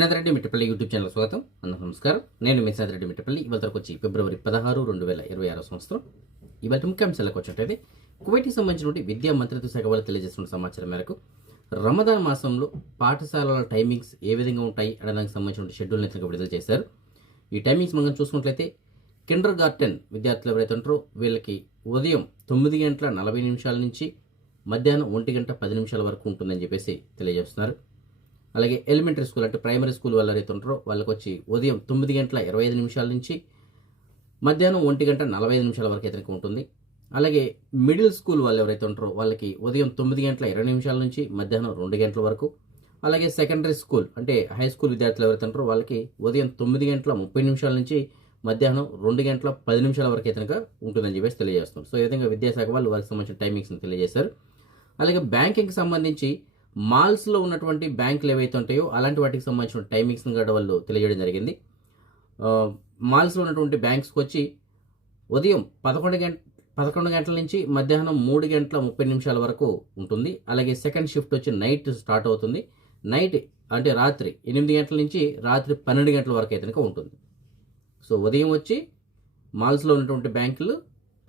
Srinatha Reddy Mittapalli YouTube channel స్వాగతం. అందరికీ నమస్కారం. నేను మీ శ్రీనాథరెడ్డి మిట్టపల్లి. ఇవాళ వచ్చి ఫిబ్రవరి 16, 2026 సంవత్సరం. ఇవాళ ముఖ్యాంశాలకు వచ్చినట్టయితే కువైట్కి సంబంధించిన విద్యా మంత్రిత్వ శాఖ వాళ్ళు తెలియజేస్తున్న సమాచారం మేరకు రమదాన్ మాసంలో పాఠశాలల టైమింగ్స్ ఏ విధంగా ఉంటాయి అనే దానికి సంబంధించిన షెడ్యూల్ని విడుదల చేశారు. ఈ టైమింగ్స్ మనం చూసుకున్నట్లయితే కిండర్ గార్టెన్ విద్యార్థులు ఎవరైతే ఉంటారో వీళ్ళకి ఉదయం 9:40 నుంచి మధ్యాహ్నం 1:10 వరకు ఉంటుందని చెప్పేసి తెలియజేస్తున్నారు. అలాగే ఎలిమెంటరీ స్కూల్ అంటే ప్రైమరీ స్కూల్ వాళ్ళు ఎవరైతే ఉంటారో వాళ్ళకి వచ్చి ఉదయం 9:25 నుంచి మధ్యాహ్నం 1:45 వరకు అయితే ఉంటుంది. అలాగే మిడిల్ స్కూల్ వాళ్ళు ఎవరైతే ఉంటారో వాళ్ళకి ఉదయం 9:20 నుంచి మధ్యాహ్నం 2 గంటల వరకు. అలాగే సెకండరీ స్కూల్ అంటే హై స్కూల్ విద్యార్థులు ఎవరైతే ఉంటారో వాళ్ళకి ఉదయం 9:30 నుంచి మధ్యాహ్నం 2:10 వరకు అయితే ఉంటుందని చెప్పేసి తెలియజేస్తున్నారు. సో ఈ విధంగా విద్యాశాఖ వాళ్ళు వారికి సంబంధించిన టైమింగ్స్ని తెలియజేశారు. అలాగే బ్యాంకింగ్కి సంబంధించి మాల్స్లో ఉన్నటువంటి బ్యాంకులు ఏవైతే ఉంటాయో అలాంటి వాటికి సంబంధించిన టైమింగ్స్ని కూడా వాళ్ళు తెలియజేయడం జరిగింది. మాల్స్లో ఉన్నటువంటి బ్యాంక్స్కి వచ్చి ఉదయం 11 గంటల నుంచి మధ్యాహ్నం 3:30 వరకు ఉంటుంది. అలాగే సెకండ్ షిఫ్ట్ వచ్చి నైట్ స్టార్ట్ అవుతుంది. నైట్ అంటే రాత్రి 8 గంటల నుంచి రాత్రి 12 గంటల వరకు అయితే ఉంటుంది. సో ఉదయం వచ్చి మాల్స్లో ఉన్నటువంటి బ్యాంకులు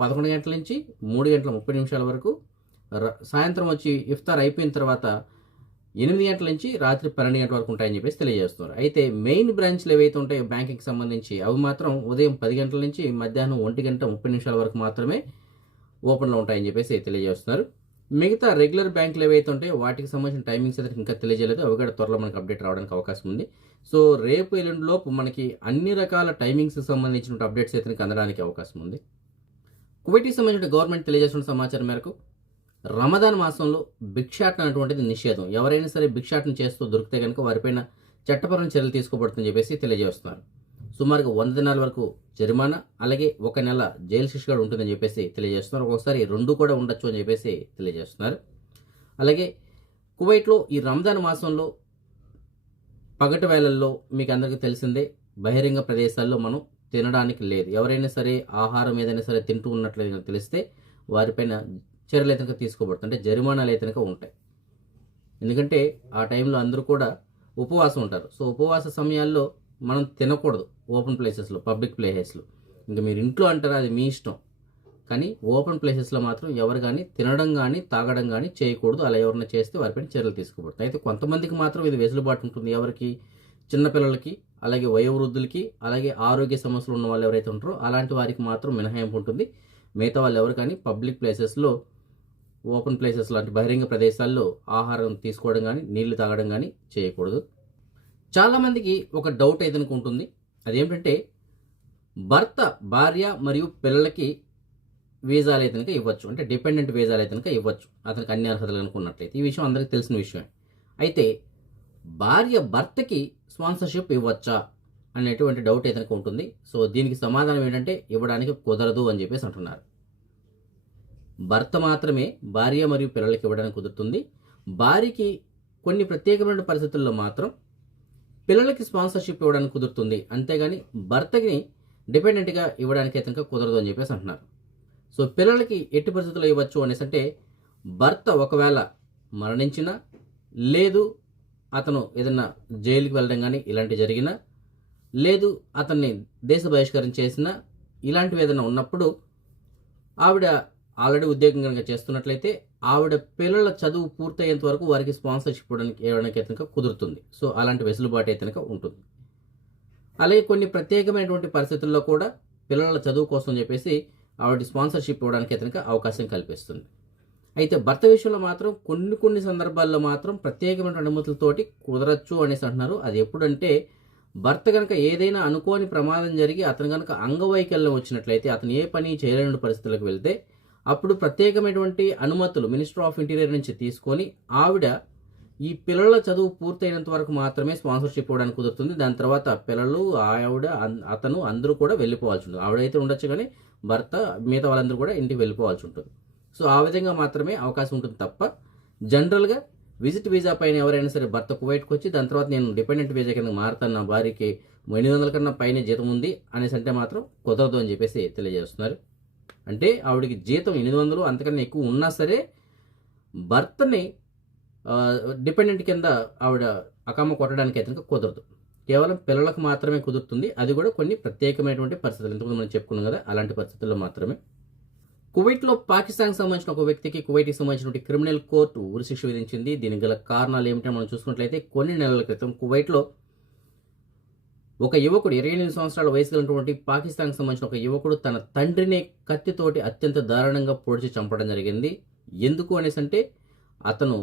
11 గంటల నుంచి 3:30 వరకు, సాయంత్రం వచ్చి ఇఫ్తార్ అయిపోయిన తర్వాత 8 గంటల నుంచి రాత్రి 12 గంటల వరకు ఉంటాయని చెప్పేసి తెలియజేస్తున్నారు. అయితే మెయిన్ బ్రాంచ్లు ఏవైతే ఉంటాయో బ్యాంకింగ్కి సంబంధించి అవి మాత్రం ఉదయం 10 గంటల నుంచి మధ్యాహ్నం 1:30 వరకు మాత్రమే ఓపెన్లో ఉంటాయని చెప్పేసి తెలియజేస్తున్నారు. మిగతా రెగ్యులర్ బ్యాంకులు ఏవైతే ఉంటాయో వాటికి సంబంధించిన టైమింగ్స్ అయితే ఇంకా తెలియజేయలేదు. అవి కూడా త్వరలో మనకు అప్డేట్ రావడానికి అవకాశం ఉంది. సో రేపు ఎల్లుండిలోపు మనకి అన్ని రకాల టైమింగ్స్కి సంబంధించిన అప్డేట్స్ అయితే అందడానికి అవకాశం ఉంది. కువైట్కి సంబంధించిన గవర్నమెంట్ తెలియజేస్తున్న సమాచారం మేరకు రమదాన్ మాసంలో భిక్షాటన అనేటువంటిది నిషేధం. ఎవరైనా సరే భిక్షాటన చేస్తూ దొరికితే కనుక వారిపైన చట్టపరమైన చర్యలు తీసుకోబడుతుందని చెప్పేసి తెలియజేస్తున్నారు. సుమారుగా 100 దినాల వరకు జరిమానా, అలాగే 1 నెల జైలు శిక్ష కూడా ఉంటుందని చెప్పేసి తెలియజేస్తున్నారు. ఒక్కొక్కసారి 2 కూడా ఉండొచ్చు అని చెప్పేసి తెలియజేస్తున్నారు. అలాగే కువైట్లో ఈ రంజాన్ మాసంలో పగటి వేళల్లో మీకు అందరికీ తెలిసిందే బహిరంగ ప్రదేశాల్లో మనం తినడానికి లేదు. ఎవరైనా సరే ఆహారం ఏదైనా సరే తింటూ ఉన్నట్లయితే తెలిస్తే వారిపైన చర్యలు అయితే తీసుకోబడుతుంది, అంటే జరిమానాలు అయితే ఉంటాయి. ఎందుకంటే ఆ టైంలో అందరూ కూడా ఉపవాసం ఉంటారు. సో ఉపవాస సమయాల్లో మనం తినకూడదు ఓపెన్ ప్లేసెస్లో, పబ్లిక్ ప్లేసెస్లో. ఇంకా మీరు ఇంట్లో అంటారా అది మీ ఇష్టం, కానీ ఓపెన్ ప్లేసెస్లో మాత్రం ఎవరు కానీ తినడం కానీ తాగడం కానీ చేయకూడదు. అలా ఎవరైనా చేస్తే వారిపైన చర్యలు తీసుకోబడతాయి. అయితే కొంతమందికి మాత్రం ఇది వెసులుబాటు ఉంటుంది. ఎవరికి? చిన్నపిల్లలకి, అలాగే వయోవృద్ధులకి, అలాగే ఆరోగ్య సమస్యలు ఉన్న వాళ్ళు ఎవరైతే ఉంటారో అలాంటి వారికి మాత్రం మినహాయింపు ఉంటుంది. మిగతా వాళ్ళు ఎవరు కానీ పబ్లిక్ ప్లేసెస్లో, ఓపెన్ ప్లేసెస్ లాంటి బహిరంగ ప్రదేశాల్లో ఆహారం తీసుకోవడం కానీ నీళ్లు తాగడం కానీ చేయకూడదు. చాలామందికి ఒక డౌట్ అయితే ఉంటుంది. అదేమిటంటే భార్య మరియు పిల్లలకి వీజాలు అయితే ఇవ్వచ్చు, అంటే డిపెండెంట్ వీజాలు అయితే ఇవ్వచ్చు అతనికి అన్ని అర్హతలు అనుకున్నట్లయితే. ఈ విషయం అందరికీ తెలిసిన విషయమే. అయితే భార్య భర్తకి స్పాన్సర్షిప్ ఇవ్వచ్చా అనేటువంటి డౌట్ అయితే ఉంటుంది. సో దీనికి సమాధానం ఏంటంటే ఇవ్వడానికి కుదరదు అని చెప్పేసి అంటున్నారు. భర్త మాత్రమే భార్య మరియు పిల్లలకి ఇవ్వడానికి కుదురుతుంది. భార్యకి కొన్ని ప్రత్యేకమైన పరిస్థితుల్లో మాత్రం పిల్లలకి స్పాన్సర్షిప్ ఇవ్వడానికి కుదురుతుంది, అంతేగాని భర్తకి డిపెండెంట్గా ఇవ్వడానికి అయితే కుదరదు అని చెప్పేసి అంటున్నారు. సో పిల్లలకి ఎట్టి పరిస్థితుల్లో ఇవ్వచ్చు అనేసి అంటే భర్త ఒకవేళ మరణించినా, లేదు అతను ఏదైనా జైలుకి వెళ్ళడం కానీ ఇలాంటివి జరిగినా, లేదు అతన్ని దేశ బహిష్కరణ చేసినా, ఇలాంటివి ఏదైనా ఉన్నప్పుడు ఆవిడ ఆల్రెడీ ఉద్యోగం కనుక చేస్తున్నట్లయితే ఆవిడ పిల్లల చదువు పూర్తయ్యేంత వరకు వారికి స్పాన్సర్షిప్ ఇవ్వడానికి అయితే కుదురుతుంది. సో అలాంటి వెసులుబాటు అయితే ఉంటుంది. అలాగే కొన్ని ప్రత్యేకమైనటువంటి పరిస్థితుల్లో కూడా పిల్లల చదువు కోసం చెప్పేసి ఆవిడ స్పాన్సర్షిప్ ఇవ్వడానికి అయితే అవకాశం కల్పిస్తుంది. అయితే భర్త విషయంలో మాత్రం కొన్ని సందర్భాల్లో మాత్రం ప్రత్యేకమైన అనుమతులతోటి కుదరచ్చు అనేసి అంటున్నారు. అది ఎప్పుడంటే భర్త కనుక ఏదైనా అనుకోని ప్రమాదం జరిగి అతను కనుక అంగవైకల్యం వచ్చినట్లయితే, అతను ఏ పని చేయలేని పరిస్థితులకు వెళ్తే అప్పుడు ప్రత్యేకమైనటువంటి అనుమతులు మినిస్టర్ ఆఫ్ ఇంటీరియర్ నుంచి తీసుకొని ఆవిడ ఈ పిల్లల చదువు పూర్తయినంత వరకు మాత్రమే స్పాన్సర్షిప్ ఇవ్వడానికి కుదురుతుంది. దాని తర్వాత పిల్లలు, ఆవిడ, అతను అందరూ కూడా వెళ్ళిపోవాల్సి ఉంటుంది. ఆవిడైతే ఉండొచ్చు కానీ భర్త మిగతా వాళ్ళందరూ కూడా ఇంటికి వెళ్ళిపోవాల్సి ఉంటుంది. సో ఆ విధంగా మాత్రమే అవకాశం ఉంటుంది తప్ప జనరల్గా విజిట్ వీజా పైన ఎవరైనా సరే భర్త కువైట్కి వచ్చి దాని తర్వాత నేను డిపెండెంట్ వీజా కింద మారుతాను, నా భార్యకి 800 కన్నా పైన జీతం ఉంది అనేసి అంటే మాత్రం కుదరదు అని చెప్పేసి తెలియజేస్తున్నారు. అంటే ఆవిడకి జీతం 800 అంతకన్నా ఎక్కువ ఉన్నా సరే భర్తని డిపెండెంట్ కింద ఆవిడ అకమ్మ కొట్టడానికి అయితే కుదరదు. కేవలం పిల్లలకు మాత్రమే కుదురుతుంది. అది కూడా కొన్ని ప్రత్యేకమైనటువంటి పరిస్థితులు. ఇంతకుముందు మనం చెప్పుకున్నాం కదా, అలాంటి పరిస్థితుల్లో మాత్రమే. కువైట్లో పాకిస్తాన్కి సంబంధించిన ఒక వ్యక్తికి కువైట్కి సంబంధించినటువంటి క్రిమినల్ కోర్టు ఉరిశిక్ష విధించింది. దీనికి గల కారణాలు ఏమిటో మనం చూసుకున్నట్లయితే, కొన్ని నెలల క్రితం కువైట్లో ఒక యువకుడు 28 సంవత్సరాల వయసు కలిగినటువంటి పాకిస్తాన్కి సంబంధించిన ఒక యువకుడు తన తండ్రిని కత్తితోటి అత్యంత దారుణంగా పొడిచి చంపడం జరిగింది. ఎందుకు అనేసి అంటే, అతను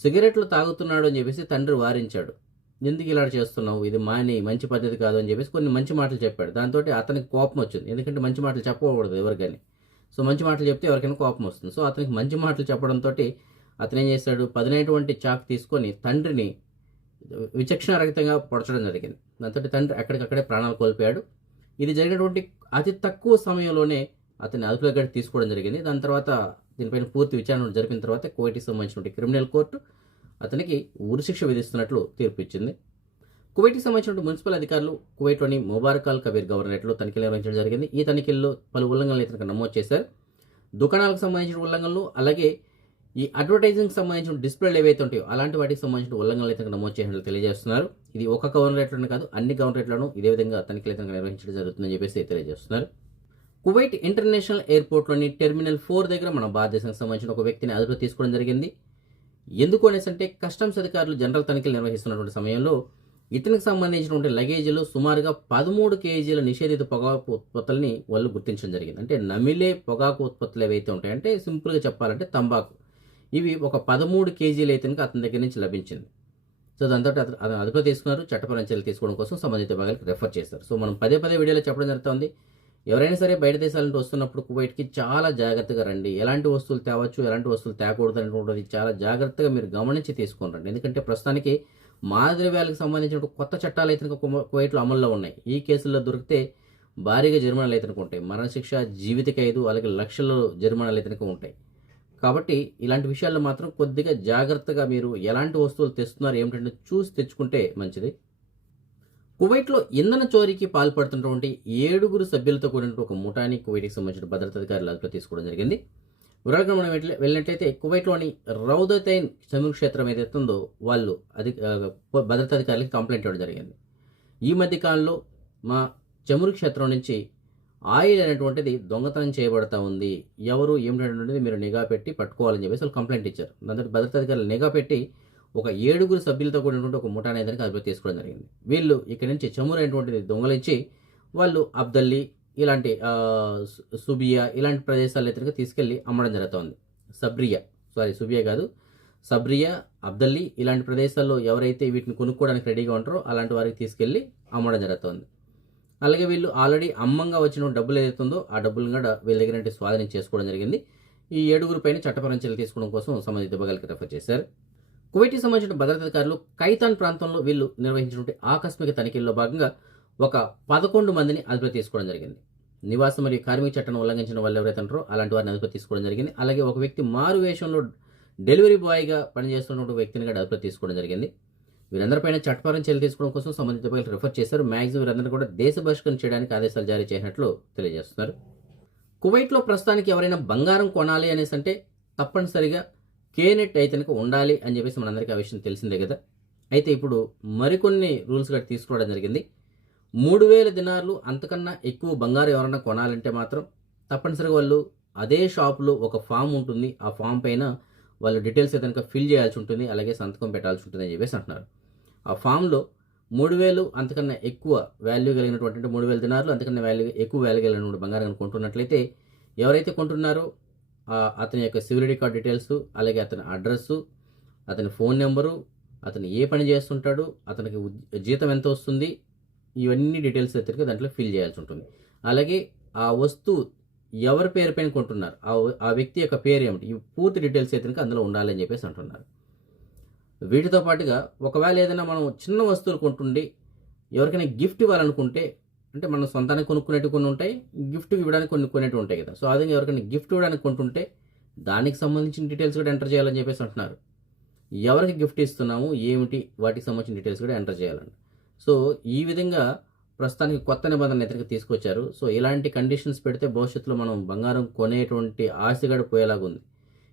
సిగరెట్లు తాగుతున్నాడు అని చెప్పేసి తండ్రి వారించాడు. ఎందుకు ఇలా చేస్తున్నావు, ఇది మాని, మంచి పద్ధతి కాదు అని చెప్పేసి కొన్ని మంచి మాటలు చెప్పాడు. దాంతో అతనికి కోపం వచ్చింది. ఎందుకంటే మంచి మాటలు చెప్పకూడదు ఎవరికైనా. సో మంచి మాటలు చెప్తే ఎవరికైనా కోపం వస్తుంది. సో అతనికి మంచి మాటలు చెప్పడంతో అతను ఏం చేశాడు, పదునైనటువంటి చాకు తీసుకొని తండ్రిని విచక్షణారహితంగా పొడచడం జరిగింది. దాంతో తండ్రి అక్కడికక్కడే ప్రాణాలు కోల్పోయాడు. ఇది జరిగినటువంటి అతి తక్కువ సమయంలోనే అతన్ని అదుపులోకి తీసుకోవడం జరిగింది. దాని తర్వాత దీనిపైన పూర్తి విచారణ జరిపిన తర్వాత కువైట్కి సంబంధించినటువంటి క్రిమినల్ కోర్టు అతనికి ఉరిశిక్ష విధిస్తున్నట్లు తీర్పు ఇచ్చింది. కువైట్కి సంబంధించిన మున్సిపల్ అధికారులు కువైట్లోని ముబారక్ అల్ కబీర్ గవర్నరేట్లో తనిఖీలు నిర్వహించడం జరిగింది. ఈ తనిఖీల్లో పలు ఉల్లంఘనలు ఇతనికి నమోదు చేశారు. దుకాణాలకు సంబంధించిన ఉల్లంఘనలు, అలాగే ఈ అడ్వర్టైజింగ్ సంబంధించిన డిస్ప్లేలు ఏవైతే ఉంటాయో అలాంటి వాటికి సంబంధించిన ఉల్లంఘనలు ఇతనికి నమోదు చేసినట్లు తెలియజేస్తున్నారు. ఇది ఒక గవర్నరేట్లోనే కాదు, అన్ని గవర్నరేట్లను ఇదే విధంగా తనిఖీలు ఇతనికి నిర్వహించడం జరుగుతుందని చెప్పేసి తెలియజేస్తున్నారు. కువైట్ ఇంటర్నేషనల్ ఎయిర్పోర్ట్లోని టెర్మినల్ 4 దగ్గర మన భారతదేశానికి సంబంధించిన ఒక వ్యక్తిని అదుపులో తీసుకోవడం జరిగింది. ఎందుకు అనేసి అంటే, కస్టమ్స్ అధికారులు జనరల్ తనిఖీలు నిర్వహిస్తున్నటువంటి సమయంలో ఇతనికి సంబంధించినటువంటి లగేజీలు సుమారుగా 13 కేజీల నిషేధిత పొగాకు ఉత్పత్తులని వాళ్ళు గుర్తించడం జరిగింది. అంటే నమిలే పొగాకు ఉత్పత్తులు ఏవైతే ఉంటాయి, అంటే సింపుల్గా చెప్పాలంటే తంబాకు, ఇవి ఒక 13 కేజీలు అయితే అతని దగ్గర నుంచి లభించింది. సో దాంతో అతను అదుపులో తీసుకున్నారు. చట్టపరమైన చర్యలు తీసుకోవడం కోసం సంబంధిత విభాగాలకు రెఫర్ చేశారు. సో మనం పదే వీడియోలో చెప్పడం జరుగుతుంది, ఎవరైనా సరే బయట దేశాల నుండి వస్తున్నప్పుడు కువైట్కి చాలా జాగ్రత్తగా రండి. ఎలాంటి వస్తువులు తేవచ్చు, ఎలాంటి వస్తువులు తేకూడదు అనేటువంటిది చాలా జాగ్రత్తగా మీరు గమనించి తీసుకొని రండి. ఎందుకంటే ప్రస్తుతానికి మాదద్రవ్యాలకు సంబంధించిన కొత్త చట్టాలు అయితే కువైట్లో అమల్లో ఉన్నాయి. ఈ కేసుల్లో దొరికితే భారీగా జరిమానాలు అయితే ఉంటాయి. మరణశిక్ష, జీవిత ఖైదు, అలాగే లక్షల జరిమానాలు అయితే ఉంటాయి. కాబట్టి ఇలాంటి విషయాల్లో మాత్రం కొద్దిగా జాగ్రత్తగా మీరు ఎలాంటి వస్తువులు తెస్తున్నారు ఏమిటంటే చూసి తెచ్చుకుంటే మంచిది. కువైట్లో ఇంధన చోరీకి పాల్పడుతున్నటువంటి 7 సభ్యులతో కూడిన ఒక ముఠాని కువైట్కి సంబంధించిన భద్రతాధికారులు అదుపులో తీసుకోవడం జరిగింది. వివరాలుగా మనం వెళ్ళినట్లయితే, కువైట్లోని రౌదతైన్ చమురు క్షేత్రం ఏదైతే ఉందో వాళ్ళు భద్రతాధికారులకి కంప్లైంట్ ఇవ్వడం జరిగింది. ఈ మధ్య కాలంలో మా చమురు క్షేత్రం నుంచి ఆయిల్ అనేటువంటిది దొంగతనం చేయబడతా ఉంది, ఎవరు ఏమిటనేటువంటిది మీరు నిఘా పెట్టి పట్టుకోవాలని చెప్పేసి వాళ్ళు కంప్లైంట్ ఇచ్చారు. దాంతో భద్రతాధికారులు నిఘా పెట్టి ఒక 7 సభ్యులతో కూడినటువంటి ఒక ముఠా అనేది అదుపులో తీసుకోవడం జరిగింది. వీళ్ళు ఇక్కడి నుంచి చమురు అనేటువంటిది దొంగలించి వాళ్ళు అబ్దల్లీ, ఇలాంటి సుబియా, ఇలాంటి ప్రదేశాలు అయితే తీసుకెళ్లి అమ్మడం జరుగుతుంది. సుబియా కాదు, సబ్రియా, అబ్దల్లీ ఇలాంటి ప్రదేశాల్లో ఎవరైతే వీటిని కొనుక్కోవడానికి రెడీగా ఉంటారో అలాంటి వారికి తీసుకెళ్లి అమ్మడం జరుగుతుంది. అలాగే వీళ్ళు ఆల్రెడీ అమ్మంగా వచ్చిన డబ్బులు ఏదైతుందో ఆ డబ్బులను కూడా వీళ్ళ దగ్గర స్వాధీనం చేసుకోవడం జరిగింది. ఈ 7 పైన చట్టపరమైన చర్యలు తీసుకోవడం కోసం సంబంధిత విభాగాలకు రెఫర్ చేశారు. కువైట్కి సంబంధించిన భద్రతాధికారులు ఖైతాన్ ప్రాంతంలో వీళ్ళు నిర్వహించినటువంటి ఆకస్మిక తనిఖీల్లో భాగంగా ఒక 11 మందిని అదుపులో తీసుకోవడం జరిగింది. నివాసం మరియు కార్మిక చట్టాన్ని ఉల్లంఘించిన వాళ్ళు ఎవరైతే ఉంటారో అలాంటి వారిని అదుపులో తీసుకోవడం జరిగింది. అలాగే ఒక వ్యక్తి మారు వేషంలో డెలివరీ బాయ్గా పనిచేస్తున్న వ్యక్తిని కూడా అదుపులో తీసుకోవడం జరిగింది. వీరందరిపైన చట్టపరమైన చర్యలు తీసుకోవడం కోసం సంబంధిత విభాగాలకు రెఫర్ చేశారు. మ్యాక్సిమం వీరందరూ కూడా దేశ బహిష్కరణ చేయడానికి ఆదేశాలు జారీ చేసినట్లు తెలియజేస్తున్నారు. కువైట్లో ప్రస్తుతానికి ఎవరైనా బంగారం కొనాలి అనేసి అంటే తప్పనిసరిగా కేనెట్ అయితే ఉండాలి అని చెప్పేసి మనందరికీ ఆ విషయం తెలిసిందే కదా. అయితే ఇప్పుడు మరికొన్ని రూల్స్ కూడా తీసుకోవడం జరిగింది. 3000 దినార్లు అంతకన్నా ఎక్కువ బంగారం ఎవరైనా కొనాలంటే మాత్రం తప్పనిసరిగా వాళ్ళు అదే షాప్లో ఒక ఫామ్ ఉంటుంది. ఆ ఫామ్ పైన వాళ్ళు డీటెయిల్స్ అయితే ఫిల్ చేయాల్సి ఉంటుంది, అలాగే సంతకం పెట్టాల్సి ఉంటుంది అని చెప్పేసి అంటున్నారు. ఆ ఫామ్లో 3000 అంతకన్నా ఎక్కువ వాల్యూ కలిగినటువంటి, అంటే 3000 దినార్లు అంతకన్నా ఎక్కువ వాల్యూ కలిగినటువంటి బంగారం కొంటున్నట్లయితే ఎవరైతే కొంటున్నారో అతని యొక్క సివిలిటీ కార్డ్ డీటెయిల్స్, అలాగే అతని అడ్రస్సు, అతని ఫోన్ నెంబరు, అతను ఏ పని చేస్తుంటాడు, అతనికి జీతం ఎంత వస్తుంది, ఇవన్నీ డీటెయిల్స్ అయితే దాంట్లో ఫిల్ చేయాల్సి ఉంటుంది. అలాగే ఆ వస్తువు ఎవరి పేరు పైన కొంటున్నారు, ఆ వ్యక్తి యొక్క పేరు ఏమిటి, ఈ పూర్తి డీటెయిల్స్ అయితే అందులో ఉండాలని చెప్పేసి అంటున్నారు. వీటితో పాటుగా ఒకవేళ ఏదైనా మనం చిన్న వస్తువులు కొంటుండి ఎవరికైనా గిఫ్ట్ ఇవ్వాలనుకుంటే, అంటే మనం సొంతానికి కొనుక్కునేటివి కొన్ని ఉంటాయి, గిఫ్ట్ ఇవ్వడానికి కొనుక్కునేటివి ఉంటాయి కదా. సో అదే ఎవరికైనా గిఫ్ట్ ఇవ్వడానికి కొంటుంటే దానికి సంబంధించిన డీటెయిల్స్ కూడా ఎంటర్ చేయాలని చెప్పేసి అంటున్నారు. ఎవరికి గిఫ్ట్ ఇస్తున్నాము ఏమిటి, వాటికి సంబంధించిన డీటెయిల్స్ కూడా ఎంటర్ చేయాలండి. సో ఈ విధంగా ప్రస్తుతానికి కొత్త నిబంధనలు ఎదురుగా తీసుకొచ్చారు. సో ఇలాంటి కండిషన్స్ పెడితే భవిష్యత్తులో మనం బంగారం కొనేటువంటి ఆశగడ పోయేలాగా ఉంది.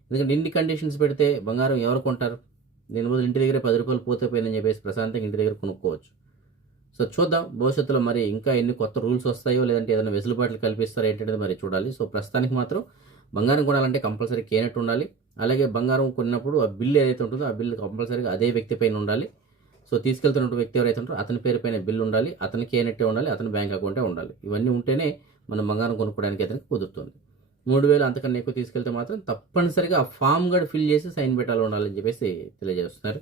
ఎందుకంటే ఇన్ని కండిషన్స్ పెడితే బంగారం ఎవరు కొంటారు? దీని బదులు ఇంటి దగ్గర 10 రూపాయలు పోతే పోయిందని చెప్పేసి ప్రశాంతంగా ఇంటి దగ్గర కొనుక్కోవచ్చు. సో చూద్దాం భవిష్యత్తులో మరి ఇంకా ఎన్ని కొత్త రూల్స్ వస్తాయో, లేదంటే ఏదైనా వెసులుబాట్లు కల్పిస్తారో ఏంటనేది మరి చూడాలి. సో ప్రస్తుతానికి మాత్రం బంగారం కొనాలంటే కంపల్సరీ కేనెట్ ఉండాలి. అలాగే బంగారం కొన్నప్పుడు ఆ బిల్లు ఏదైతే ఉంటుందో ఆ బిల్లు కంపల్సరీగా అదే వ్యక్తి పైన ఉండాలి. సో తీసుకెళ్తున్న వ్యక్తి ఎవరైతే ఉంటారో అతని పేరు పైన బిల్లు ఉండాలి, అతని కేనెట్టే ఉండాలి, అతని బ్యాంక్ అకౌంటే ఉండాలి. ఇవన్నీ ఉంటేనే మనం బంగారం కొనుక్కోవడానికి అయితే కుదురుతుంది. 3,000 అంతకన్నా ఎక్కువ తీసుకెళ్తే మాత్రం తప్పనిసరిగా ఆ ఫామ్ గడ్ ఫిల్ చేసి సైన్ పెట్టాలి ఉండాలని చెప్పేసి తెలియజేస్తున్నారు.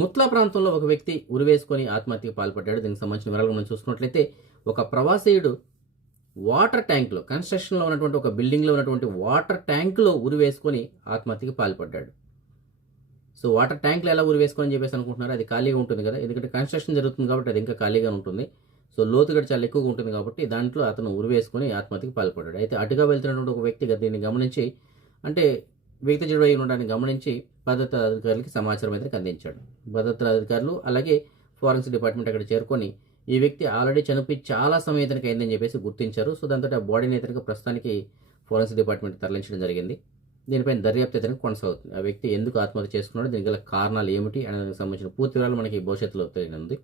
ముత్లా ప్రాంతంలో ఒక వ్యక్తి ఉరివేసుకొని ఆత్మహత్యకు పాల్పడ్డాడు. దీనికి సంబంధించిన వివరాలు మనం చూసుకున్నట్లయితే ఒక ప్రవాసీయుడు వాటర్ ట్యాంక్లో, కన్స్ట్రక్షన్లో ఉన్నటువంటి ఒక బిల్డింగ్లో ఉన్నటువంటి వాటర్ ట్యాంక్లో ఉరివేసుకొని ఆత్మహత్యకు పాల్పడ్డాడు. సో వాటర్ ట్యాంక్లో ఎలా ఉరివేసుకొని చెప్పేసి అనుకుంటున్నారు, అది ఖాళీగా ఉంటుంది కదా, ఎందుకంటే కన్స్ట్రక్షన్ జరుగుతుంది కాబట్టి అది ఇంకా ఖాళీగా ఉంటుంది. సో లోతుగడ చాలా ఎక్కువగా ఉంటుంది కాబట్టి దాంట్లో అతను ఉరివేసుకొని ఆత్మహత్యకు పాల్పడ్డాడు. అయితే అటుగా వెళ్తున్నటువంటి ఒక వ్యక్తి దీన్ని గమనించి, అంటే వ్యక్తి చెడువై ఉండడాన్ని గమనించి భద్రతా అధికారులకి సమాచారం అయితే అందించాడు. భద్రతా అధికారులు అలాగే ఫారెన్సిక్ డిపార్ట్మెంట్ అక్కడ చేరుకొని ఈ వ్యక్తి ఆల్రెడీ చనిపోయి చాలా సమయం ఇతనికి అయిందని చెప్పేసి గుర్తించారు. సో దాంతో ఆ బాడీని ఇతనికి ప్రస్తుతానికి ఫారెన్సిక్ డిపార్ట్మెంట్ తరలించడం జరిగింది. దీనిపైన దర్యాప్తు ఇతనికి కొనసాగుతుంది. ఆ వ్యక్తి ఎందుకు ఆత్మహత్య చేసుకున్నాడు, దీనికి గల కారణాలు ఏమిటి అనే దానికి సంబంధించిన పూర్తి వివరాలు మనకి భవిష్యత్తులో తెలియనుంది.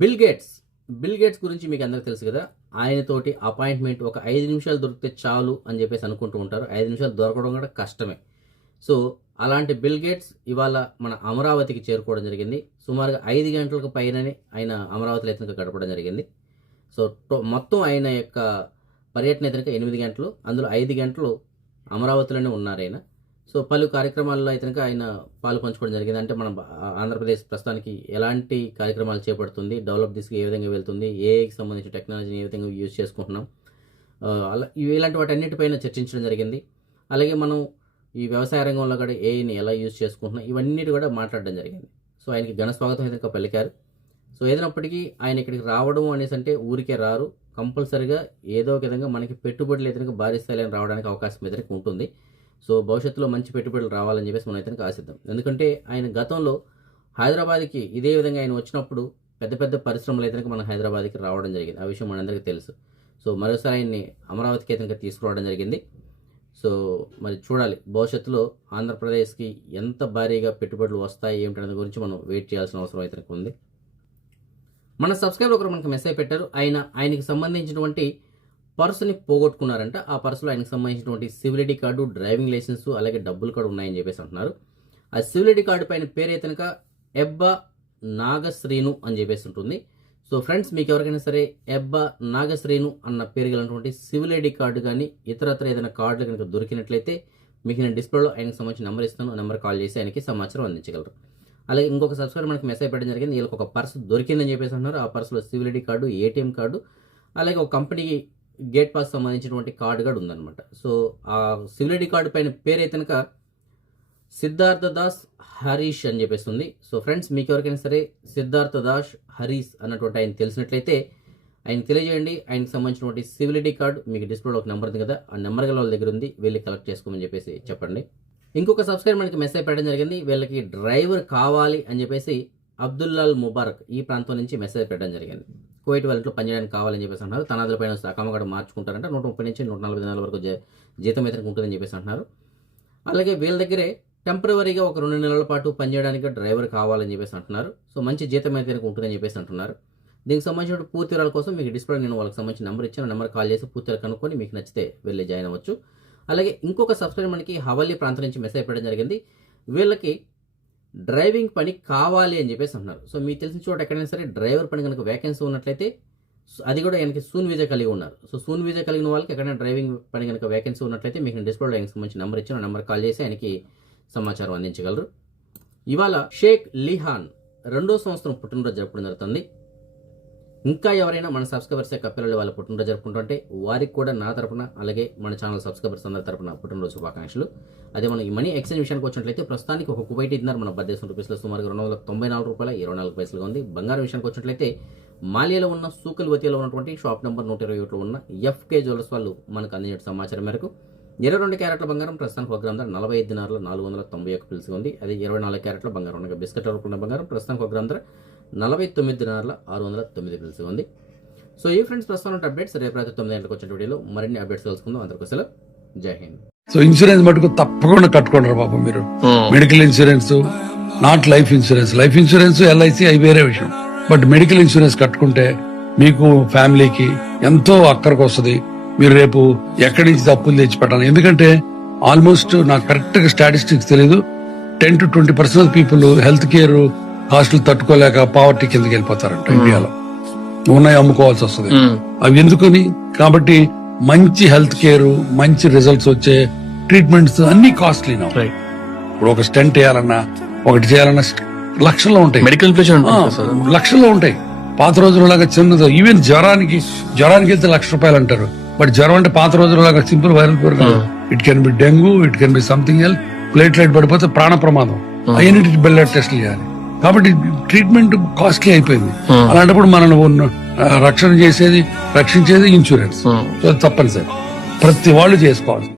బిల్ గేట్స్ గురించి మీకు అందరికీ తెలుసు కదా, ఆయనతోటి అపాయింట్మెంట్ ఒక 5 నిమిషాలు దొరికితే చాలు అని చెప్పేసి అనుకుంటూ ఉంటారు. 5 నిమిషాలు దొరకడం కూడా కష్టమే. సో అలాంటి బిల్ గేట్స్ ఇవాళ మన అమరావతికి చేరుకోవడం జరిగింది. సుమారుగా 5 గంటలకు పైననే ఆయన అమరావతిలో ఇతనికి గడపడం జరిగింది. సో మొత్తం ఆయన యొక్క పర్యటన ఇతనికి 8 గంటలు, అందులో 5 గంటలు అమరావతిలోనే ఉన్నారు ఆయన. సో పలు కార్యక్రమాల్లో ఇతనికి ఆయన పాలు పంచుకోవడం జరిగింది. అంటే మన ఆంధ్రప్రదేశ్ ప్రస్తుతానికి ఎలాంటి కార్యక్రమాలు చేపడుతుంది, డెవలప్ దిశగా ఏ విధంగా వెళ్తుంది, ఏఐకి సంబంధించిన టెక్నాలజీని ఏ విధంగా యూజ్ చేసుకుంటున్నాం, అలా ఇలాంటి వాటి అన్నిటిపైన చర్చించడం జరిగింది. అలాగే మనం ఈ వ్యవసాయ రంగంలో కూడా ఏఐని ఎలా యూజ్ చేసుకుంటున్నాం, ఇవన్నీ కూడా మాట్లాడడం జరిగింది. సో ఆయనకి ఘన స్వాగతం అయితే పలికారు. సో ఏదైనప్పటికీ ఆయన ఇక్కడికి రావడం అనేసి అంటే ఊరికే రారు, కంపల్సరిగా ఏదో ఒక విధంగా మనకి పెట్టుబడులు ఇతనికి భారీ స్థాయిలో రావడానికి అవకాశం ఇతనికి ఉంటుంది. సో భవిష్యత్తులో మంచి పెట్టుబడులు రావాలని చెప్పేసి మనం ఇతనికి ఆశిద్దాం. ఎందుకంటే ఆయన గతంలో హైదరాబాద్కి ఇదే విధంగా ఆయన వచ్చినప్పుడు పెద్ద పెద్ద పరిశ్రమలు ఇతనికి మన హైదరాబాద్కి రావడం జరిగింది. ఆ విషయం మనందరికీ తెలుసు. సో మరోసారి ఆయన్ని అమరావతికి ఇతనికి తీసుకురావడం జరిగింది. సో మరి చూడాలి భవిష్యత్తులో ఆంధ్రప్రదేశ్కి ఎంత భారీగా పెట్టుబడులు వస్తాయి ఏమిటనే గురించి మనం వెయిట్ చేయాల్సిన అవసరం అయితే ఉంది. మన సబ్స్క్రైబర్ ఒకరు మనకు మెసేజ్ పెట్టారు. ఆయనకి సంబంధించినటువంటి పర్సుని పోగొట్టుకున్నారంట. ఆ పర్సులో ఆయనకు సంబంధించినటువంటి సివిలిటీ కార్డు, డ్రైవింగ్ లైసెన్స్ అలాగే డబ్బులు కూడా ఉన్నాయని చెప్పేసి అంటున్నారు. ఆ సివిలిటీ కార్డు పైన పేరు కనుక ఎబ్బా నాగశ్రీను అని చెప్పేసి ఉంటుంది. సో ఫ్రెండ్స్, మీకు ఎవరికైనా సరే ఎబ్బా నాగశ్రీను అన్న పేరు కలిగినటువంటి సివిల్ ఐడి కార్డు కానీ ఇతరత్ర ఏదైనా కార్డులు కనుక దొరికినట్లయితే మీకు నేను డిస్ప్లేలో ఆయనకు సంబంధించిన నెంబర్ ఇస్తాను. ఆ నెంబర్ కాల్ చేసి ఆయనకి సమాచారం అందించగలరు. అలాగే ఇంకొక సబ్స్క్రైబర్ మనకి మెసేజ్ పెట్టడం జరిగింది. వీళ్ళకి ఒక పర్సు దొరికిందని చెప్పేసి అంటున్నారు. ఆ పర్సులో civil ID card, ATM card, అలాగే ఒక కంపెనీకి గేట్ పాస్ సంబంధించినటువంటి కార్డు కూడా ఉందన్నమాట. సో ఆ సివిల్ ఐడి కార్డు పైన పేరు కనుక సిద్ధార్థ దాస్ హరీష్ అని చెప్పేసి ఉంది. సో ఫ్రెండ్స్, మీకు ఎవరికైనా సరే సిద్ధార్థ దాస్ హరీష్ అన్నటువంటి ఆయన తెలిసినట్లయితే ఆయన తెలియజేయండి. ఆయనకు సంబంధించినటువంటి సివిల్ ఐడి కార్డు మీకు డిస్ప్లేలో ఒక నెంబర్ ఉంది కదా, ఆ నెంబర్ గల వాళ్ళ దగ్గర ఉంది, వెళ్ళి కలెక్ట్ చేసుకోమని చెప్పేసి చెప్పండి. ఇంకొక సబ్స్క్రైబర్ మనకి మెసేజ్ పెట్టడం జరిగింది. వీళ్ళకి డ్రైవర్ కావాలి అని చెప్పేసి అబ్దుల్లాల్ ముబారక్ ఈ ప్రాంతం నుంచి మెసేజ్ పెట్టడం జరిగింది. కువైట్ వాళ్ళలో పనిచేయడానికి కావాలని చెప్పేసి అంటున్నారు. తనాదుల పైన అకామగాడు మార్చుకుంటారంటే 130 నుంచి 140 దినాల వరకు జీతం అయితే ఉంటుందని చెప్పేసి అంటున్నారు. అలాగే వీళ్ళ దగ్గరే టెంపరవరీగా ఒక 2 నెలల పాటు పనిచేయడానికి డ్రైవర్ కావాలని చెప్పేసి అంటున్నారు. సో మంచి జీతం అయితే ఉంటుందని చెప్పేసి అంటున్నారు. దీనికి సంబంధించిన పూర్తి వివరాల కోసం మీకు డిస్ప్లే నేను వాళ్ళకి సంబంధించిన నెంబర్ ఇచ్చాను. నెంబర్ కాల్ చేసి పూర్తిగా కనుక్కొని మీకు నచ్చితే వెళ్ళి జాయిన్ అవ్వచ్చు. అలాగే ఇంకొక సబ్స్క్రైబర్ మనకి హవల్లీ ప్రాంతం నుంచి మెసేజ్ పెట్టడం జరిగింది. వీళ్ళకి డ్రైవింగ్ పని కావాలి అని చెప్పేసి అంటున్నారు. సో మీకు తెలిసిన చోట ఎక్కడైనా సరే డ్రైవర్ పని కనుక వేకెన్సీ ఉన్నట్లయితే అది కూడా ఆయనకి సూన్ వీజా కలిగి ఉన్నారు. సో సూన్ వీజా కలిగిన వాళ్ళకి ఎక్కడైనా డ్రైవింగ్ పని కనుక వేకెన్సీ ఉన్నట్లయితే మీకు డిస్ప్లేలో ఆయనకి సంబంధించిన నెంబర్ ఇచ్చాను. నెంబర్ కాల్ చేసి ఆయనకి సమాచారం అందించగలరు. ఇవాళ షేక్ లిహాన్ 2వ సంవత్సరం పుట్టినరోజు జరుపుకోవడం జరుగుతుంది. ఇంకా ఎవరైనా మన సబ్స్క్రైబర్స్ యొక్క పిల్లలు వాళ్ళ పుట్టినరోజు జరుపుకుంటుంటే వారికి కూడా నా తరపున అలాగే మన ఛానల్ సబ్స్క్రైబర్స్ అందరి తరపున పుట్టినరోజు శుభాకాంక్షలు. అదే మనం ఈ మనీ ఎక్స్చేంజ్ విషయానికి వచ్చినట్లయితే ప్రస్తుతానికి ఒక కువైట్ దినార్ మన రూపీస్లో సుమారుగా $294.24 ఉంది. బంగారం విషయానికి వచ్చినట్లయితే మాలియాలో ఉన్న సూకల్వతిలో ఉన్నటువంటి షాప్ నెంబర్ 121లో ఉన్న ఎఫ్కే జ్యువెలర్స్ వాళ్ళు మనకు అందించిన సమాచారం మేరకు 22 క్యారెట్ల బంగారం ప్రస్తుతానికి 1 గ్రామ్ ధర 45 దినార్ల 491 పిలుసుగా ఉంది. అదే 24 క్యారెట్ల బంగారం ఉన్న బిస్కెట్ రూపంలో బంగారం ప్రస్తుతానికి 1 గ్రామ్ ధర 49 దినార్ల 609 పిలుసుగా ఉంది. సో ఈ ఫ్రెండ్స్ ప్రస్తుతం అప్డేట్స్ రేపు రాత్రి 9 గంటలకు వచ్చిన వీడియోలో మరిన్ని అప్డేట్స్ తెలుసుకుందాం. అందరికీ సెలవు, జై హింద్. సో ఇన్సూరెన్స్ మటుకు తప్పకుండా కట్టుకుంటారు పాపం మీరు. Medical insurance, not life insurance. Life insurance, LIC అవి వేరే విషయం. బట్ మెడికల్ ఇన్సూరెన్స్ కట్టుకుంటే మీకు ఫ్యామిలీకి ఎంతో అక్కడికి వస్తుంది. మీరు రేపు ఎక్కడి నుంచి అప్పులు తెచ్చి పెట్టాలి. ఎందుకంటే ఆల్మోస్ట్ నాకు కరెక్ట్ గా స్టాటిస్టిక్స్ తెలీదు, 10 to 20% పీపుల్ హెల్త్ కేర్ కాస్టులు తట్టుకోలేక పావర్టీ కిందకి వెళ్ళిపోతారంట ఇండియాలో. ఉన్నాయి అమ్ముకోవాల్సి వస్తుంది. అవి ఎందుకని? కాబట్టి మంచి హెల్త్ కేర్, మంచి రిజల్ట్స్ వచ్చే ట్రీట్మెంట్స్ అన్ని కాస్ట్లీ. ఇప్పుడు ఒక స్టెంట్ వేయాలన్నా, ఒకటి చేయాలన్నా లక్షల్లో ఉంటాయి, మెడికల్ ఇన్ఫ్లేషన్ లక్షల్లో ఉంటాయి. పాత రోజులలాగా చిన్నది, ఈవెన్ జ్వరానికి వెళ్తే ₹1,00,000 అంటారు. బట్ జ్వరం అంటే పాత రోజులలాగా సింపుల్ వైరల్ ఫీవర్ కాదు. It can be dengue, it can be something else. Platelet పడిపోతే ప్రాణ ప్రమాదం, అవన్నీ బ్లడ్ టెస్ట్లు చేయాలి. కాబట్టి ట్రీట్మెంట్ కాస్ట్లీ అయిపోయింది. అలాంటప్పుడు మనల్ని రక్షించేది ఇన్సూరెన్స్. సో తప్పనిసరి ప్రతి వాళ్ళు చేసుకోవాలి.